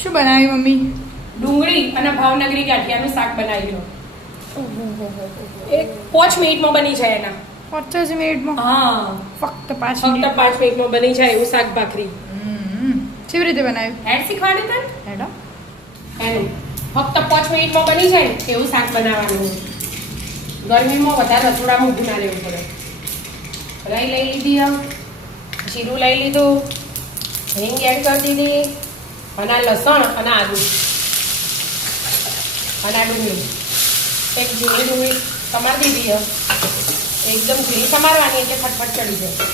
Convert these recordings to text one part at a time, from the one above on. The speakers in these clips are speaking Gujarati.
શું બનાવ્યું મમ્મી? ડુંગળી અને ભાવનગરી ગાંઠિયાનું શાક બનાવી લો. એક 5 મિનિટમાં બની જાય એના. 50 મિનિટમાં? હા, ફક્ત 5 ફક્ત મિનિટ. 5 મિનિટમાં બની જાય એવું શાક ભાખરી. કેવી રીતે બનાવ્યું? એડ શીખવાડે તને હેડો. એનું ફક્ત 5 મિનિટમાં બની જાય ને એવું શાક બનાવવાનું. ગરમીમાં વધારે રસોડામાં ઊભું ના રહેવું પડે. રાઈ લઈ લીધી, જીરું લઈ લીધું, હિંગ એડ કરી દીધી, અને આ લસણ અને આદુ અને આ ડુંગળી એક ઝીણી ડુંગળી સમારી દીધી. એકદમ ઝીણી સમારવાની એટલે ફટફટ ચડી જાય.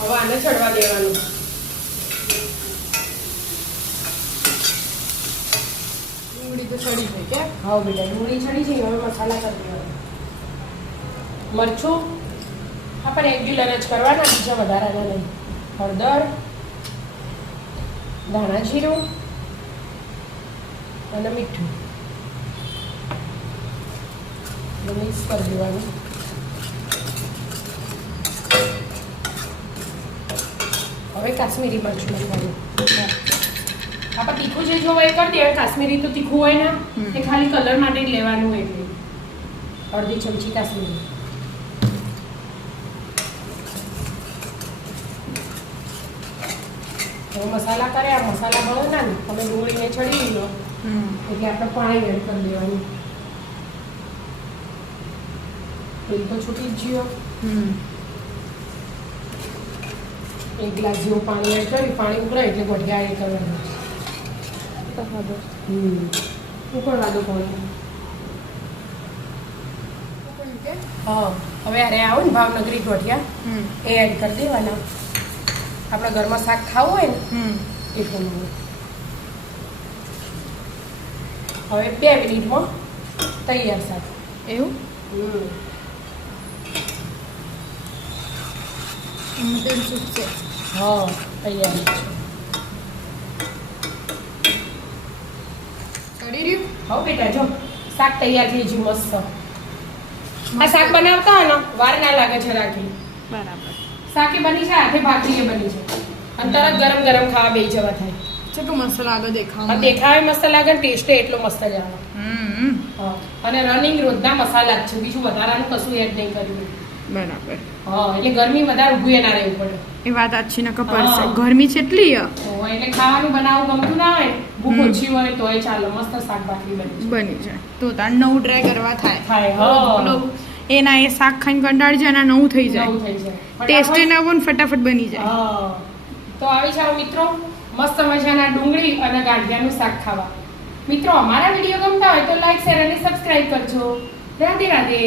હવે આને ચડવા દેવાનું. ડુંગળી તો ચડી ગઈ કે? હા બેટા, ડુંગળી ચડી છે. હવે મસાલા કરી દેવાના. મરચું આપણે રેગ્યુલર જ કરવાના, બીજા વધારાના નહીં. હળદર, ધાણા જીરું અને મીઠું મિક્સ કરી દેવાનું. હવે કાશ્મીરી મરચું નાખવાનું. આપણે તીખું જે જોવે એ કરી દેવાય. કાશ્મીરી તો તીખું હોય ને, એ ખાલી કલર માટે જ લેવાનું હોય. એટલે અડધી ચમચી કાશ્મીરી. હવે મસાલા કરે. આ મસાલા બળે ના ને તમે ડુંગળીને ચડી લો એટલે આપણે પાણી એડ કરી દેવાનું. તેલ તો છૂટી જ ગયો. એક ગ્લાસ જેવું પાણી એડ કરી, પાણી ઉકળાય એટલે ગઠિયા એડ કરવાનું. ઉકળવા દો પાણી. હા, હવે અરે આવો ને ભાવનગરી ગઠિયા એ એડ કરી દેવાના. આપણે ઘરમાં શાક ખાવું હોય ને એ પ્રમાણે. હવે 2 મિનિટમાં તૈયાર શાક. એવું? તેલ છૂટશે. હા, તૈયાર છે. ચડી રહ્યું? હવે બેટા જો શાક તૈયાર થઈ ગયું મસ્ત. આ શાક બનાવતા હોય ને વાર ના લાગે છે રાખી. બરાબર. શાકે બની જાય, હાથે ભાખરી એ બની જાય, અને તરત ગરમ ગરમ ખાવા બે જવા થાય. કેટલું મસ્ત લાગે દેખાવ. દેખાવે મસ્ત લાગે ને ટેસ્ટ એટલો મસ્ત જ આવે. અને રનિંગ રોજના મસાલા જ છે, બીજું વધારાનું કશું એડ નહીં કર્યું. બરાબર. હા, એટલે ગરમી વધારે ઊભું ના રહેવું પડે. એ વાત આછી ન પડશે. ગરમી છે એટલી એટલે ખાવાનું બનાવવું ગમતું ના હોય, ભૂખ ઓછી હોય તોય ચાલે. મસ્ત શાક ભાખરી બની જાય. તો તાર નવું ટ્રાય કરવા થાય. હા, એના એ શાક ખાઈને કંટાળી જાય, એના નવું થઈ જાય. ટેસ્ટ નવો ને ફટાફટ બની જાય. હા, તો આવી જાઓ મિત્રો મસ્ત મજાના ડુંગળી અને ગાંઠિયાનું શાક ખાવા. મિત્રો અમારા વિડીયો ગમતા હોય તો લાઈક શેર અને સબસ્ક્રાઇબ કરજો. રાધે રાધે.